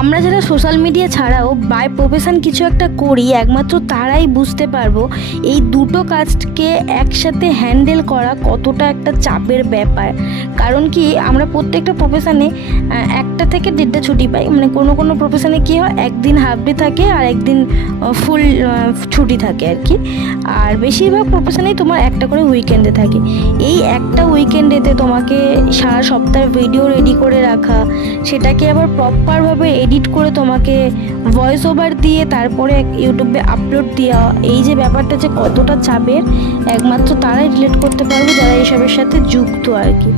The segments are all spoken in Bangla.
আমরা যারা সোশ্যাল মিডিয়া ছাড়াও বাই প্রফেশন কিছু একটা করি, একমাত্র তারাই বুঝতে পারব এই দুটো কাজকে একসাথে হ্যান্ডেল করা কতটা একটা চাপের ব্যাপার। কারণ কি, আমরা প্রত্যেকটা প্রফেশনে একটা থেকে দেড়টা ছুটি পাই। মানে কোনো কোনো প্রফেশনে কী হয়, একদিন হাফ ডে থাকে আর একদিন ফুল ছুটি থাকে আর কি। আর বেশিরভাগ প্রফেশনেই তোমার একটা করে উইকেন্ডে থাকে। এই একটা উইকেন্ডেতে তোমাকে সারা সপ্তাহের ভিডিও রেডি করে রাখা, সেটাকে আবার প্রপারভাবে এডিট করে তোমাকে ভয়েস ওভার দিয়ে তারপরে ইউটিউবে আপলোড দেওয়া এই যে ব্যাপারটা যে কতটা চাপের, একমাত্র তারাই রিলেট করতে পারবে যারা এসবের সাথে যুক্ত আর কি।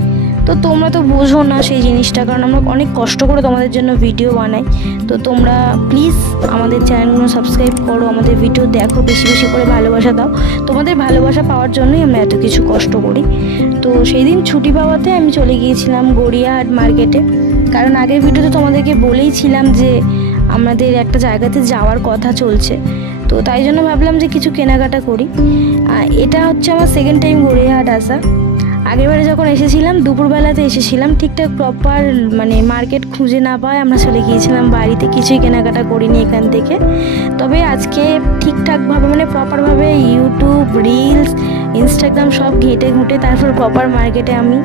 তো তোমরা তো বোঝো না সেই জিনিসটা, কারণ আমরা অনেক কষ্ট করে তোমাদের জন্য ভিডিও বানাই। তো তোমরা প্লিজ আমাদের চ্যানেলগুলো সাবস্ক্রাইব করো, আমাদের ভিডিও দেখো, বেশি বেশি করে ভালোবাসা দাও। তোমাদের ভালোবাসা পাওয়ার জন্যই আমরা এত কিছু কষ্ট করি। তো সেই দিন ছুটি পাওয়াতে আমি চলে গিয়েছিলাম গড়িয়াহাট মার্কেটে কারণ আগের ভিডিওতে তোমাদেরকে বলেইছিলাম যে আমাদের একটা জায়গাতে যাওয়ার কথা চলছে। তো তাই জন্য ভাবলাম যে কিছু কেনাকাটা করি। এটা হচ্ছে আমার সেকেন্ড টাইম গড়িয়াহাট আসা আগেরবারে যখন এসেছিলাম, দুপুরবেলাতে এসেছিলাম, ঠিকঠাক প্রপার মানে মার্কেট খুঁজে না পায়, আমরা চলে গিয়েছিলাম বাড়িতে, কিছুই কেনাকাটা করিনি এখান থেকে। তবে আজকে ঠিকঠাকভাবে মানে প্রপারভাবে ইউটিউব রিলস ইনস্টাগ্রাম সব ঘেঁটে ঘুঁটে তারপর প্রপার মার্কেটে আমি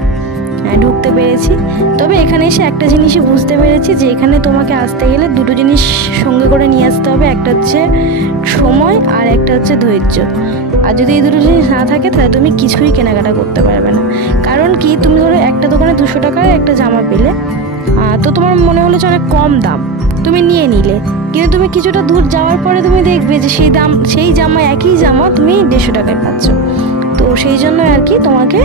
ঢুকতে পেরেছি। তবে এখানে এসে একটা জিনিসই বুঝতে পেরেছি যে এখানে তোমাকে আসতে গেলে দুটো জিনিস সঙ্গে করে নিয়ে আসতে হবে, একটা হচ্ছে সময় আর একটা হচ্ছে ধৈর্য। আর যদি এই দুটো জিনিস না থাকে, তাহলে তুমি কিছুই কেনাকাটা করতে পারবে না। কারণ কি, তুমি ধরো একটা দোকানে দুশো টাকায় একটা জামা পেলে তো তোমার মনে হলো যে অনেক কম দাম। তুমি নিয়ে নিলে। কিন্তু তুমি কিছুটা দূর যাওয়ার পরে তুমি দেখবে যে সেই দাম, সেই জামা, একই জামা তুমি দেড়শো টাকায় পাচ্ছ। তো সেই জন্য আর কি তোমাকে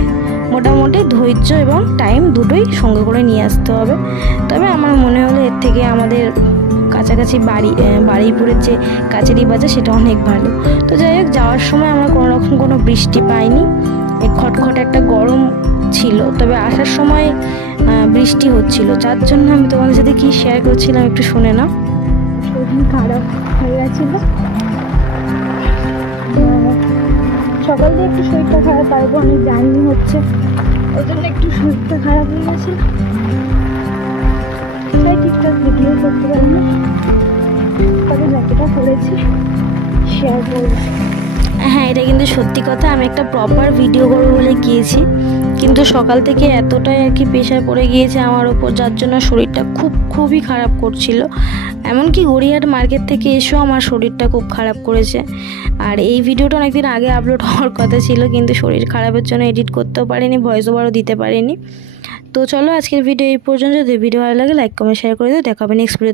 মোটামুটি ধৈর্য এবং টাইম দুটোই সঙ্গে করে নিয়ে আসতে হবে। তবে আমার মনে হলো এর থেকে আমাদের কাছাকাছি বাড়ি বাড়িপুরের যে কাচারি বাজার সেটা অনেক ভালো। তো যাই হোক, যাওয়ার সময় আমরা কোনো রকম কোনো বৃষ্টি পাইনি। খটখট একটা গরম ছিল, তবে আসার সময় বৃষ্টি হচ্ছিল। যার জন্য আমি তোমাদের সাথে কী শেয়ার করছিলাম একটু শুনে না খারাপ হয়ে গেছিল? সকাল দিয়ে একটু শরীরটা খারাপ পারব অনেক জার্নি হচ্ছে। ওই জন্য একটু শরীরটা খারাপ হয়ে গেছে। তাই ঠিকঠাক ভিডিও করতে পারি না তবে যতটা করেছি শেয়ার করব হ্যাঁ এটা কিন্তু সত্যি কথা। আমি একটা প্রপার ভিডিও করব বলে গিয়েছি। কিন্তু সকাল থেকে এতটাই আর কি প্রেশার পড়ে গিয়েছে আমার ওপর, যার জন্য শরীরটা খুব, খুবই খারাপ করছিল। এমনকি গড়িয়াহাট মার্কেট থেকে এসেও আমার শরীরটা খুব খারাপ করেছে। আর এই ভিডিওটা অনেকদিন আগে আপলোড হওয়ার কথা ছিল, কিন্তু শরীর খারাপের জন্য এডিট করতেও পারিনি ভয়েস ওভারও দিতে পারিনি। তো চলো আজকের ভিডিও এই পর্যন্ত, যদি ভিডিও ভালো লাগে লাইক কমেন্ট শেয়ার করে দিও। দেখা হবে নেক্সট